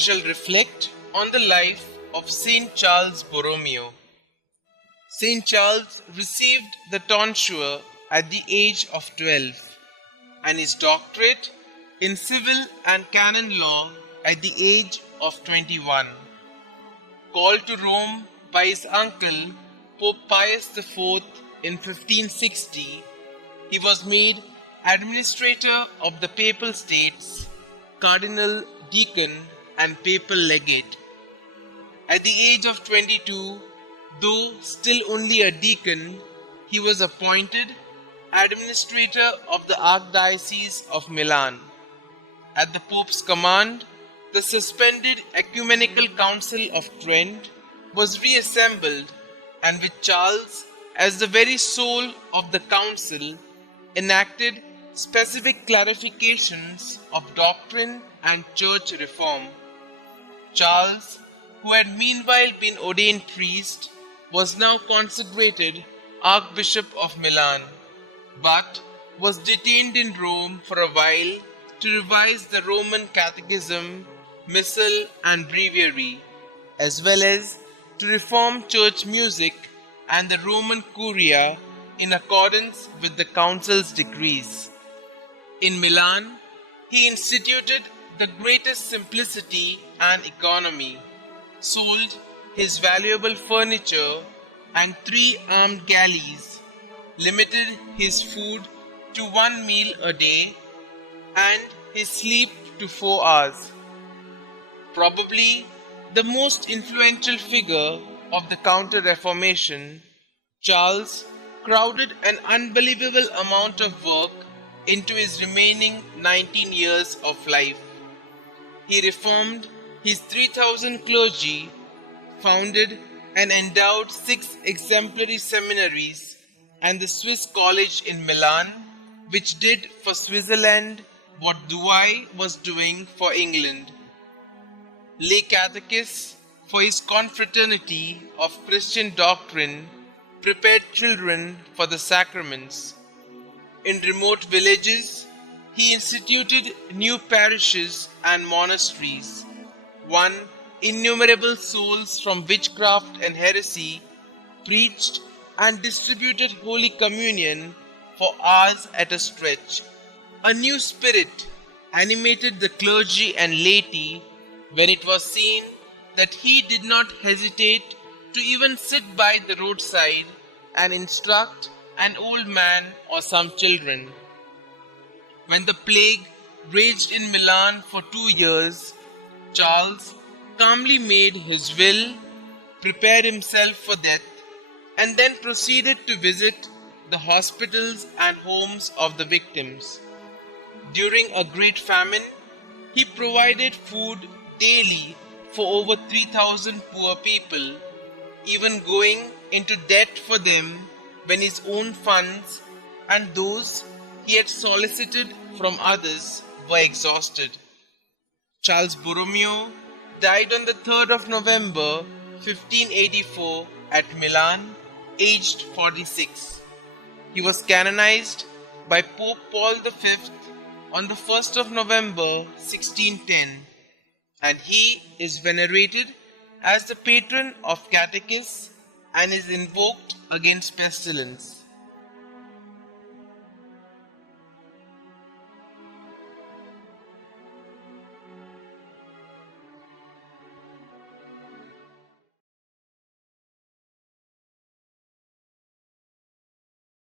shall reflect on the life of St Charles Borromeo. St Charles received the tonsure at the age of 12 and his doctorate in civil and canon law at the age of 21. Called to Rome by his uncle Pope Pius IV in 1560, he was made administrator of the Papal States, Cardinal Deacon and Papal Legate. At the age of 22, though still only a deacon, he was appointed administrator of the Archdiocese of Milan. At the Pope's command, the suspended Ecumenical Council of Trent was reassembled, and with Charles as the very soul of the council, enacted specific clarifications of doctrine and church reform. Charles, who had meanwhile been ordained priest, was now consecrated Archbishop of Milan, but was detained in Rome for a while to revise the Roman Catechism, Missal and Breviary, as well as to reform church music and the Roman Curia in accordance with the council's decrees. In Milan, he instituted the greatest simplicity and economy, sold his valuable furniture and 3 armed galleys, limited his food to 1 meal a day, and his sleep to 4 hours. Probably the most influential figure of the Counter-Reformation, Charles crowded an unbelievable amount of work into his remaining 19 years of life. He reformed his 3,000 clergy, founded and endowed 6 exemplary seminaries and the Swiss College in Milan, which did for Switzerland what Douai was doing for England. Lay catechists for his confraternity of Christian doctrine prepared children for the sacraments. In remote villages, he instituted new parishes and monasteries, won innumerable souls from witchcraft and heresy, preached and distributed Holy Communion for hours at a stretch. A new spirit animated the clergy and laity when it was seen that he did not hesitate to even sit by the roadside and instruct an old man or some children. When the plague raged in Milan for 2 years, Charles calmly made his will, prepared himself for death, and then proceeded to visit the hospitals and homes of the victims. During a great famine, he provided food daily for over 3,000 poor people, even going into debt for them when his own funds and those he had solicited from others were exhausted. Charles Borromeo died on the 3rd of November 1584 at Milan, aged 46. He was canonized by Pope Paul V on the 1st of November 1610, and he is venerated as the patron of catechists and is invoked against pestilence.